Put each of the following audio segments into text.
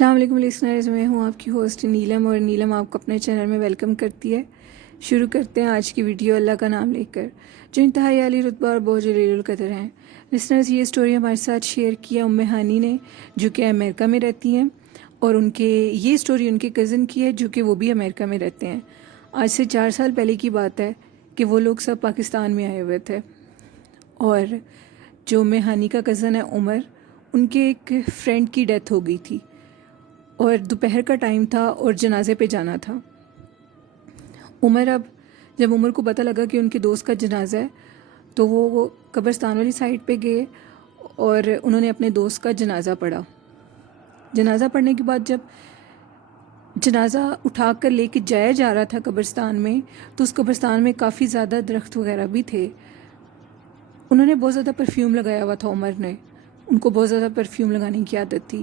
السلام علیکم لسنرز، میں ہوں آپ کی ہوسٹ نیلم، اور نیلم آپ کو اپنے چینل میں ویلکم کرتی ہے۔ شروع کرتے ہیں آج کی ویڈیو اللہ کا نام لے کر، جو انتہائی عالی رتبہ اور بہت جلیل القدر ہیں۔ لسنرز، یہ اسٹوری ہمارے ساتھ شیئر کیا ام ہانی نے، جو کہ امریکہ میں رہتی ہیں، اور یہ اسٹوری ان کے کزن کی ہے، جو کہ وہ بھی امریکہ میں رہتے ہیں۔ آج سے 4 سال پہلے کی بات ہے کہ وہ لوگ سب پاکستان میں آئے ہوئے تھے، اور جو ام ہانی کا کزن ہے عمر، ان کے ایک فرینڈ کی ڈیتھ ہو گئی تھی، اور دوپہر کا ٹائم تھا اور جنازے پہ جانا تھا۔ جب عمر کو پتہ لگا کہ ان کے دوست کا جنازہ ہے، تو وہ قبرستان والی سائڈ پہ گئے اور انہوں نے اپنے دوست کا جنازہ پڑھا۔ جنازہ پڑھنے کے بعد جب جنازہ اٹھا کر لے کے جایا جا رہا تھا قبرستان میں، تو اس قبرستان میں کافی زیادہ درخت وغیرہ بھی تھے۔ انہوں نے بہت زیادہ پرفیوم لگایا ہوا تھا، عمر نے، ان کو بہت زیادہ پرفیوم لگانے کی عادت تھی۔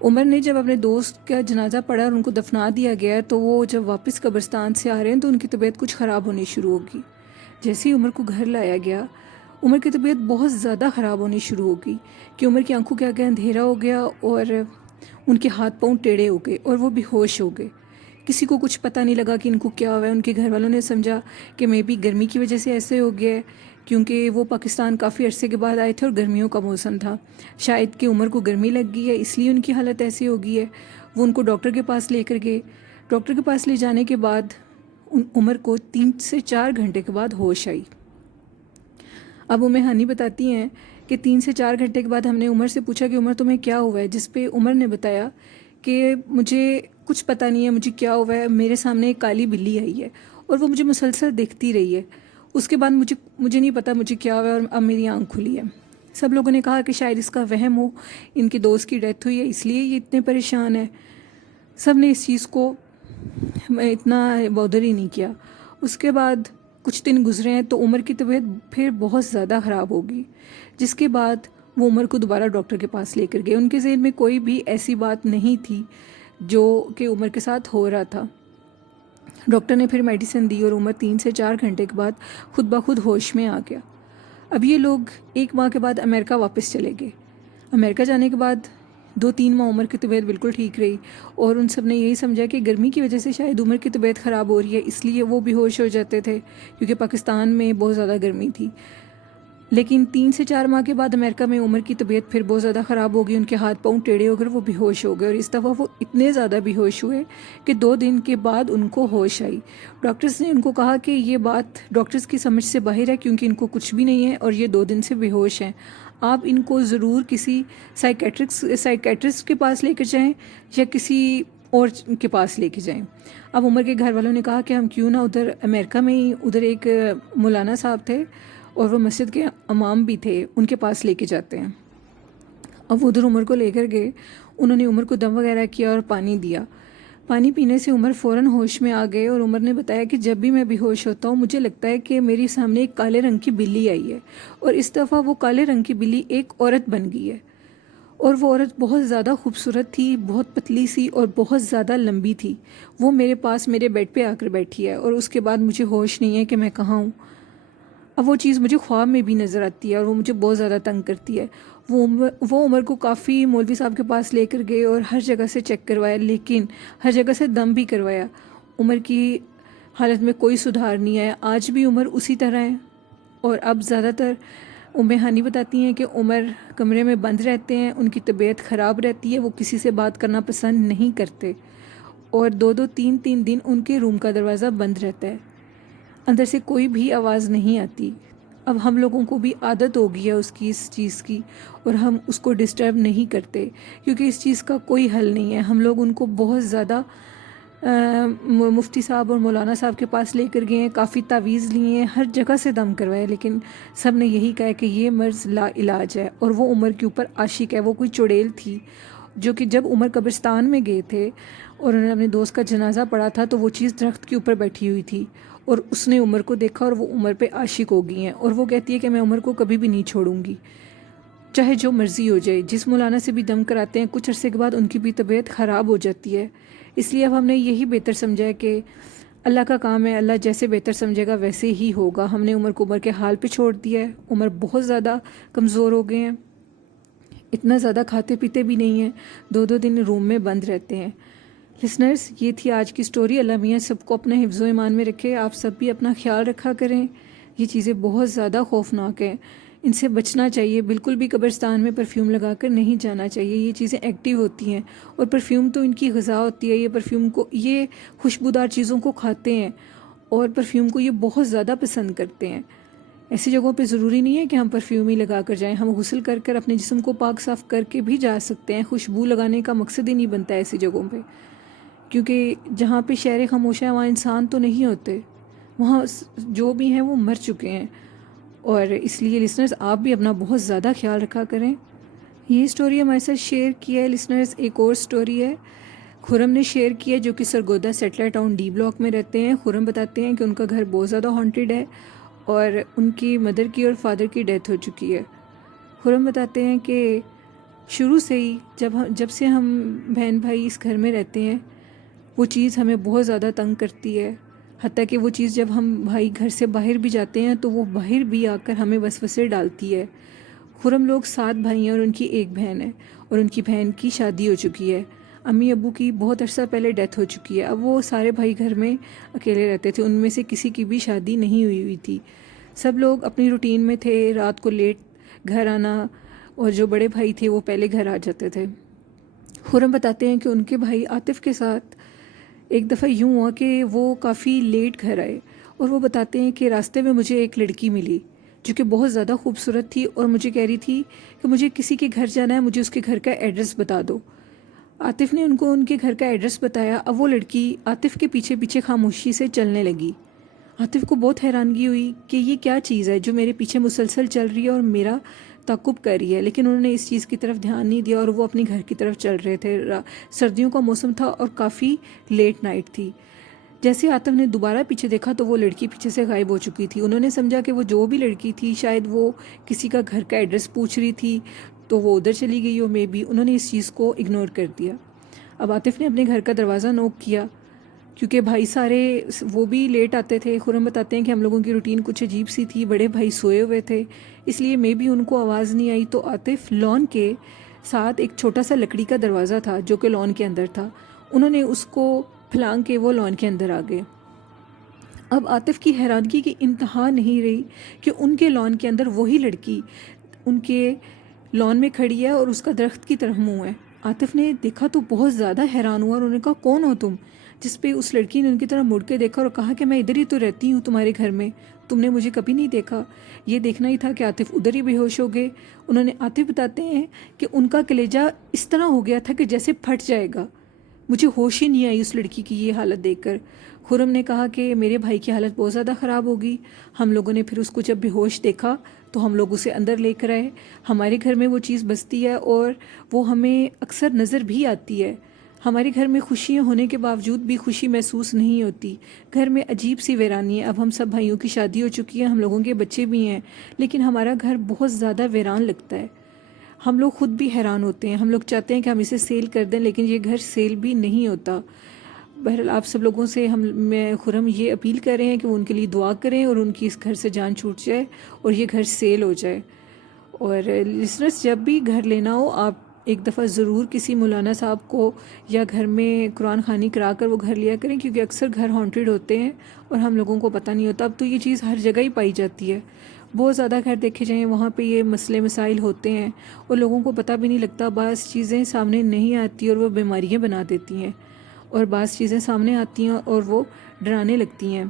عمر نے جب اپنے دوست کا جنازہ پڑھا اور ان کو دفنا دیا گیا، تو وہ جب واپس قبرستان سے آ رہے ہیں تو ان کی طبیعت کچھ خراب ہونی شروع ہوگی۔ جیسے ہی عمر کو گھر لایا گیا، عمر کی طبیعت بہت زیادہ خراب ہونی شروع ہوگی کہ عمر کی آنکھوں کے آگے اندھیرا ہو گیا، اور ان کے ہاتھ پاؤں ٹیڑھے ہو گئے اور وہ بے ہوش ہو گئے۔ کسی کو کچھ پتہ نہیں لگا کہ ان کو کیا ہوا ہے۔ ان کے گھر والوں نے سمجھا کہ مے بی گرمی کی وجہ سے ایسے ہو گیا ہے، کیونکہ وہ پاکستان کافی عرصے کے بعد آئے تھے اور گرمیوں کا موسم تھا۔ شاید کہ عمر کو گرمی لگ گئی ہے، اس لیے ان کی حالت ایسی ہو گئی ہے۔ وہ ان کو ڈاکٹر کے پاس لے کر گئے۔ ڈاکٹر کے پاس لے جانے کے بعد عمر کو 3 سے 4 گھنٹے کے بعد ہوش آئی۔ اب ام ہانی بتاتی ہیں کہ 3 سے 4 گھنٹے کے بعد ہم نے عمر سے پوچھا کہ عمر تمہیں کیا ہوا ہے، جس پہ عمر نے بتایا کہ مجھے کچھ پتہ نہیں ہے مجھے کیا ہوا ہے، میرے سامنے ایک کالی بلی آئی ہے اور وہ مجھے مسلسل دیکھتی رہی ہے۔ اس کے بعد مجھے نہیں پتا مجھے کیا ہوا ہے، اور اب میری آنکھ کھلی ہے۔ سب لوگوں نے کہا کہ شاید اس کا وہم ہو، ان کے دوست کی ڈیتھ ہوئی ہے اس لیے یہ اتنے پریشان ہے۔ سب نے اس چیز کو اتنا بودر ہی نہیں کیا۔ اس کے بعد کچھ دن گزرے ہیں تو عمر کی طبیعت پھر بہت زیادہ خراب ہوگی، جس کے بعد وہ عمر کو دوبارہ ڈاکٹر کے پاس لے کر گئے۔ ان کے ذہن میں کوئی بھی ایسی بات نہیں تھی جو کہ عمر کے ساتھ ہو رہا تھا۔ ڈاکٹر نے پھر میڈیسن دی اور عمر 3 سے 4 گھنٹے کے بعد خود بخود ہوش میں آ گیا۔ اب یہ لوگ 1 ماہ کے بعد امریکہ واپس چلے گئے۔ امریکہ جانے کے بعد 2-3 ماہ عمر کی طبیعت بالکل ٹھیک رہی، اور ان سب نے یہی سمجھا کہ گرمی کی وجہ سے شاید عمر کی طبیعت خراب ہو رہی ہے، اس لیے وہ بے ہوش ہو جاتے تھے، کیونکہ پاکستان میں بہت زیادہ گرمی تھی۔ لیکن 3 سے 4 ماہ کے بعد امریکہ میں عمر کی طبیعت پھر بہت زیادہ خراب ہو گئی، ان کے ہاتھ پاؤں ٹیڑھے ہو گئے، وہ بے ہوش ہو گئے، اور اس دفعہ وہ اتنے زیادہ بے ہوش ہوئے کہ 2 دن کے بعد ان کو ہوش آئی۔ ڈاکٹرز نے ان کو کہا کہ یہ بات ڈاکٹرز کی سمجھ سے باہر ہے، کیونکہ ان کو کچھ بھی نہیں ہے اور یہ 2 دن سے بے ہوش ہیں۔ آپ ان کو ضرور کسی سائیکیٹرسٹ کے پاس لے کر جائیں یا کسی اور کے پاس لے کے جائیں۔ اب عمر کے گھر والوں نے کہا کہ ہم کیوں نہ ادھر امریکہ میں ہی، ادھر ایک مولانا صاحب تھے اور وہ مسجد کے امام بھی تھے، ان کے پاس لے کے جاتے ہیں۔ اب ادھر عمر کو لے کر گئے، انہوں نے عمر کو دم وغیرہ کیا اور پانی دیا۔ پانی پینے سے عمر فوراً ہوش میں آ گئے، اور عمر نے بتایا کہ جب بھی میں بے ہوش ہوتا ہوں مجھے لگتا ہے کہ میرے سامنے ایک کالے رنگ کی بلی آئی ہے، اور اس دفعہ وہ کالے رنگ کی بلی ایک عورت بن گئی ہے، اور وہ عورت بہت زیادہ خوبصورت تھی، بہت پتلی سی اور بہت زیادہ لمبی تھی۔ وہ میرے پاس میرے بیڈ پہ آ کر بیٹھی ہے، اور اس کے بعد مجھے ہوش نہیں ہے کہ میں کہاں ہوں۔ اب وہ چیز مجھے خواب میں بھی نظر آتی ہے اور وہ مجھے بہت زیادہ تنگ کرتی ہے۔ وہ عمر کو کافی مولوی صاحب کے پاس لے کر گئے اور ہر جگہ سے چیک کروایا، لیکن ہر جگہ سے دم بھی کروایا۔ عمر کی حالت میں کوئی سدھار نہیں آیا، آج بھی عمر اسی طرح ہے۔ اور اب زیادہ تر ام ہانی بتاتی ہیں کہ عمر کمرے میں بند رہتے ہیں، ان کی طبیعت خراب رہتی ہے، وہ کسی سے بات کرنا پسند نہیں کرتے، اور 2-2 3-3 دن ان کے روم کا دروازہ بند رہتا ہے، اندر سے کوئی بھی آواز نہیں آتی۔ اب ہم لوگوں کو بھی عادت ہو گئی ہے اس چیز کی، اور ہم اس کو ڈسٹرب نہیں کرتے، کیونکہ اس چیز کا کوئی حل نہیں ہے۔ ہم لوگ ان کو بہت زیادہ مفتی صاحب اور مولانا صاحب کے پاس لے کر گئے ہیں، کافی تعویذ لیے ہیں، ہر جگہ سے دم کروائے، لیکن سب نے یہی کہا کہ یہ مرض لا علاج ہے، اور وہ عمر کے اوپر عاشق ہے۔ وہ کوئی چڑیل تھی جو کہ جب عمر قبرستان میں گئے تھے اور انہوں نے اپنے دوست کا جنازہ پڑھا تھا، تو وہ چیز درخت کے اوپر بیٹھی ہوئی تھی، اور اس نے عمر کو دیکھا اور وہ عمر پہ عاشق ہو گئی ہیں، اور وہ کہتی ہے کہ میں عمر کو کبھی بھی نہیں چھوڑوں گی، چاہے جو مرضی ہو جائے۔ جس مولانا سے بھی دم کراتے ہیں کچھ عرصے کے بعد ان کی بھی طبیعت خراب ہو جاتی ہے۔ اس لیے اب ہم نے یہی بہتر سمجھا ہے کہ اللہ کا کام ہے، اللہ جیسے بہتر سمجھے گا ویسے ہی ہوگا۔ ہم نے عمر کو عمر کے حال پہ چھوڑ دیا ہے، عمر بہت زیادہ کمزور ہو گئے ہیں، اتنا زیادہ کھاتے پیتے بھی نہیں ہیں، 2 دن روم میں بند رہتے ہیں۔ لسنرز، یہ تھی آج کی سٹوری۔ اللہ میاں سب کو اپنا حفظ و ایمان میں رکھے، آپ سب بھی اپنا خیال رکھا کریں۔ یہ چیزیں بہت زیادہ خوفناک ہیں، ان سے بچنا چاہیے۔ بالکل بھی قبرستان میں پرفیوم لگا کر نہیں جانا چاہیے، یہ چیزیں ایکٹیو ہوتی ہیں، اور پرفیوم تو ان کی غذا ہوتی ہے۔ یہ پرفیوم کو، یہ خوشبودار چیزوں کو کھاتے ہیں اور پرفیوم کو یہ بہت زیادہ پسند کرتے ہیں۔ ایسی جگہوں پہ ضروری نہیں ہے کہ ہم پرفیوم ہی لگا کر جائیں، ہم غسل کر کر اپنے جسم کو پاک صاف کر کے بھی جا سکتے ہیں۔ خوشبو لگانے کا مقصد ہی نہیں بنتا ہے ایسی جگہوں پہ، کیونکہ جہاں پہ شہر خاموش ہے وہاں انسان تو نہیں ہوتے، وہاں جو بھی ہیں وہ مر چکے ہیں۔ اور اس لیے لسنرز، آپ بھی اپنا بہت زیادہ خیال رکھا کریں۔ یہ سٹوری ہمارے ساتھ شیئر کیا ہے لسنرز۔ ایک اور سٹوری ہے، خرم نے شیئر کیا، جو کہ Sargodha settler town D block میں رہتے ہیں۔ خرم بتاتے ہیں کہ ان کا گھر بہت زیادہ ہانٹیڈ ہے اور ان کی مدر کی اور فادر کی ڈیتھ ہو چکی ہے۔ خرم بتاتے ہیں کہ شروع سے ہی جب سے ہم بہن بھائی اس گھر میں رہتے ہیں، وہ چیز ہمیں بہت زیادہ تنگ کرتی ہے، حتیٰ کہ وہ چیز جب ہم بھائی گھر سے باہر بھی جاتے ہیں تو وہ باہر بھی آ کر ہمیں وسوسے ڈالتی ہے۔ خرم لوگ 7 بھائی ہیں اور ان کی ایک بہن ہے، اور ان کی بہن کی شادی ہو چکی ہے۔ امی ابو کی بہت عرصہ پہلے ڈیتھ ہو چکی ہے۔ اب وہ سارے بھائی گھر میں اکیلے رہتے تھے، ان میں سے کسی کی بھی شادی نہیں ہوئی تھی۔ سب لوگ اپنی روٹین میں تھے، رات کو لیٹ گھر آنا، اور جو بڑے بھائی تھے وہ پہلے گھر آ جاتے تھے۔ خرم بتاتے ہیں کہ ان کے بھائی عاطف کے ساتھ ایک دفعہ یوں ہوا کہ وہ کافی لیٹ گھر آئے، اور وہ بتاتے ہیں کہ راستے میں مجھے ایک لڑکی ملی جو کہ بہت زیادہ خوبصورت تھی، اور مجھے کہہ رہی تھی کہ مجھے کسی کے گھر جانا ہے، مجھے اس کے گھر کا ایڈریس بتا دو۔ عاطف نے ان کو ان کے گھر کا ایڈریس بتایا۔ اب وہ لڑکی عاطف کے پیچھے پیچھے خاموشی سے چلنے لگی۔ عاطف کو بہت حیرانگی ہوئی کہ یہ کیا چیز ہے جو میرے پیچھے مسلسل چل رہی ہے اور میرا تعقب کر رہی ہے، لیکن انہوں نے اس چیز کی طرف دھیان نہیں دیا اور وہ اپنے گھر کی طرف چل رہے تھے۔ سردیوں کا موسم تھا اور کافی لیٹ نائٹ تھی۔ جیسے عاطف نے دوبارہ پیچھے دیکھا تو وہ لڑکی پیچھے سے غائب ہو چکی تھی۔ انہوں نے سمجھا کہ وہ جو بھی لڑکی تھی شاید وہ کسی کا گھر کا ایڈریس پوچھ رہی تھی، تو وہ ادھر چلی گئی ہو، مے بی انہوں نے اس چیز کو اگنور کر دیا۔ اب عاطف نے اپنے گھر کا دروازہ نوک کیا، کیونکہ بھائی سارے وہ بھی لیٹ آتے تھے۔ خرم بتاتے ہیں کہ ہم لوگوں کی روٹین کچھ عجیب سی تھی، بڑے بھائی سوئے ہوئے تھے، اس لیے مے بی ان کو آواز نہیں آئی، تو عاطف لان کے ساتھ ایک چھوٹا سا لکڑی کا دروازہ تھا جو کہ لان کے اندر تھا، انہوں نے اس کو پھلانگ کے وہ لان کے اندر آ گئے۔ اب عاطف کی حیرانگی کی انتہا نہیں رہی کہ ان کے لان کے اندر وہی لڑکی ان کے لان میں کھڑی ہے اور اس کا درخت کی طرف منہ ہے۔ عاطف نے دیکھا تو بہت زیادہ حیران ہوا، اور انہوں نے کہا کون ہو تم؟ جس پہ اس لڑکی نے ان کی طرف مڑ کے دیکھا اور کہا کہ میں ادھر ہی تو رہتی ہوں تمہارے گھر میں، تم نے مجھے کبھی نہیں دیکھا۔ یہ دیکھنا ہی تھا کہ عاطف ادھر ہی بے ہوش ہو گئے۔ انہوں نے، عاطف بتاتے ہیں کہ ان کا کلیجہ اس طرح ہو گیا تھا کہ جیسے پھٹ جائے گا، مجھے ہوش ہی نہیں آئی اس لڑکی کی یہ حالت دیکھ کر۔ خرم نے کہا کہ میرے بھائی کی حالت بہت زیادہ خراب ہوگی۔ ہم لوگوں نے پھر اس کو جب بے ہوش دیکھا تو ہم لوگ اسے اندر لے کر آئے۔ ہمارے گھر میں وہ چیز بستی ہے اور وہ ہمیں اکثر نظر بھی آتی ہے۔ ہمارے گھر میں خوشیاں ہونے کے باوجود بھی خوشی محسوس نہیں ہوتی، گھر میں عجیب سی ویرانی ہے۔ اب ہم سب بھائیوں کی شادی ہو چکی ہے، ہم لوگوں کے بچے بھی ہیں، لیکن ہمارا گھر بہت زیادہ ویران لگتا ہے۔ ہم لوگ خود بھی حیران ہوتے ہیں، ہم لوگ چاہتے ہیں کہ ہم اسے سیل کر دیں، لیکن یہ گھر سیل بھی نہیں ہوتا۔ بہرحال آپ سب لوگوں سے میں خرم یہ اپیل کر رہے ہیں کہ وہ ان کے لیے دعا کریں اور ان کی اس گھر سے جان چھوٹ جائے اور یہ گھر سیل ہو جائے۔ اور لسنرز، جب بھی گھر لینا ہو آپ ایک دفعہ ضرور کسی مولانا صاحب کو یا گھر میں قرآن خوانی کرا کر وہ گھر لیا کریں، کیونکہ اکثر گھر ہانٹیڈ ہوتے ہیں اور ہم لوگوں کو پتہ نہیں ہوتا۔ اب تو یہ چیز ہر جگہ ہی پائی جاتی ہے، بہت زیادہ گھر دیکھے جائیں وہاں پہ یہ مسئلے مسائل ہوتے ہیں اور لوگوں کو پتہ بھی نہیں لگتا۔ بعض چیزیں سامنے نہیں آتی اور وہ بیماریاں بنا دیتی ہیں، اور بعض چیزیں سامنے آتی ہیں اور وہ ڈرانے لگتی ہیں۔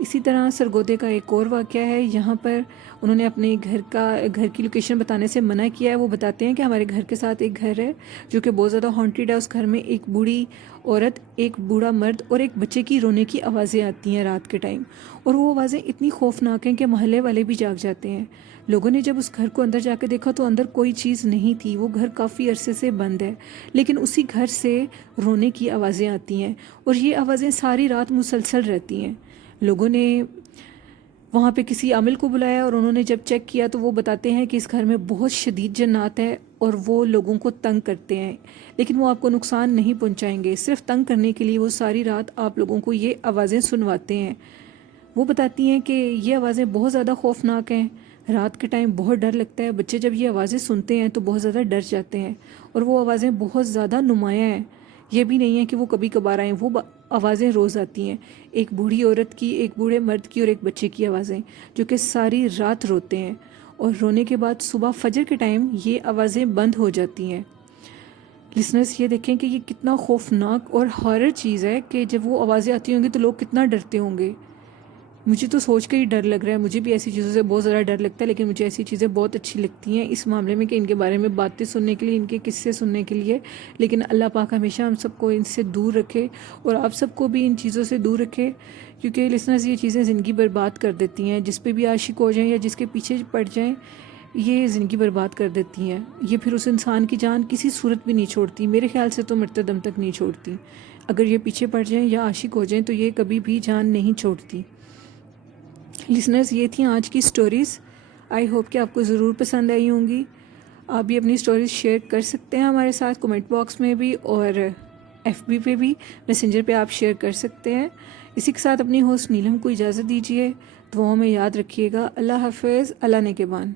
اسی طرح سرگودے کا ایک اور واقعہ ہے، یہاں پر انہوں نے اپنے گھر کی لوکیشن بتانے سے منع کیا ہے۔ وہ بتاتے ہیں کہ ہمارے گھر کے ساتھ ایک گھر ہے جو کہ بہت زیادہ ہانٹیڈ ہے، اس گھر میں ایک بوڑھی عورت، ایک بوڑھا مرد اور ایک بچے کی رونے کی آوازیں آتی ہیں رات کے ٹائم، اور وہ آوازیں اتنی خوفناک ہیں کہ محلے والے بھی جاگ جاتے ہیں۔ لوگوں نے جب اس گھر کو اندر جا کے دیکھا تو اندر کوئی چیز نہیں تھی، وہ گھر کافی عرصے سے بند ہے، لیکن اسی گھر سے رونے کی آوازیں آتی ہیں اور یہ آوازیں ساری رات مسلسل رہتی ہیں۔ لوگوں نے وہاں پہ کسی عامل کو بلایا اور انہوں نے جب چیک کیا تو وہ بتاتے ہیں کہ اس گھر میں بہت شدید جنات ہے اور وہ لوگوں کو تنگ کرتے ہیں، لیکن وہ آپ کو نقصان نہیں پہنچائیں گے، صرف تنگ کرنے کے لیے وہ ساری رات آپ لوگوں کو یہ آوازیں سنواتے ہیں۔ وہ بتاتی ہیں کہ یہ آوازیں بہت زیادہ خوفناک ہیں، رات کے ٹائم بہت ڈر لگتا ہے. بچے جب یہ آوازیں سنتے ہیں تو بہت زیادہ ڈر جاتے ہیں, اور وہ آوازیں بہت زیادہ نمایاں ہیں. یہ بھی نہیں ہے کہ وہ کبھی کبھار آئیں, وہ آوازیں روز آتی ہیں. ایک بوڑھی عورت کی, ایک بوڑھے مرد کی اور ایک بچے کی آوازیں, جو کہ ساری رات روتے ہیں, اور رونے کے بعد صبح فجر کے ٹائم یہ آوازیں بند ہو جاتی ہیں. لسنرز یہ دیکھیں کہ یہ کتنا خوفناک اور ہارر چیز ہے کہ جب وہ آوازیں آتی ہوں گی تو لوگ کتنا ڈرتے ہوں گے. مجھے تو سوچ کے ہی ڈر لگ رہا ہے. مجھے بھی ایسی چیزوں سے بہت زیادہ ڈر لگتا ہے, لیکن مجھے ایسی چیزیں بہت اچھی لگتی ہیں اس معاملے میں کہ ان کے بارے میں باتیں سننے کے لیے, ان کے قصے سننے کے لیے. لیکن اللہ پاک ہمیشہ ہم سب کو ان سے دور رکھے, اور آپ سب کو بھی ان چیزوں سے دور رکھے, کیونکہ لسنرز یہ چیزیں زندگی برباد کر دیتی ہیں. جس پہ بھی عاشق ہو جائیں یا جس کے پیچھے پڑ جائیں, یہ زندگی برباد کر دیتی ہیں. یہ پھر اس انسان کی جان کسی صورت بھی نہیں چھوڑتی, میرے خیال سے تو مرتے دم تک نہیں چھوڑتی. اگر یہ پیچھے پڑ جائیں یا عاشق ہو جائیں تو یہ کبھی بھی جان نہیں چھوڑتی. لسنرز یہ تھیں آج کی سٹوریز. آئی ہوپ کہ آپ کو ضرور پسند آئی ہوں گی. آپ بھی اپنی سٹوریز شیئر کر سکتے ہیں ہمارے ساتھ کمنٹ باکس میں بھی, اور ایف بی پہ بھی, میسنجر پہ آپ شیئر کر سکتے ہیں. اسی کے ساتھ اپنی ہوسٹ نیلم کو اجازت دیجیے. دعاؤں میں یاد رکھیے گا. اللہ حافظ. اللہ نگہبان.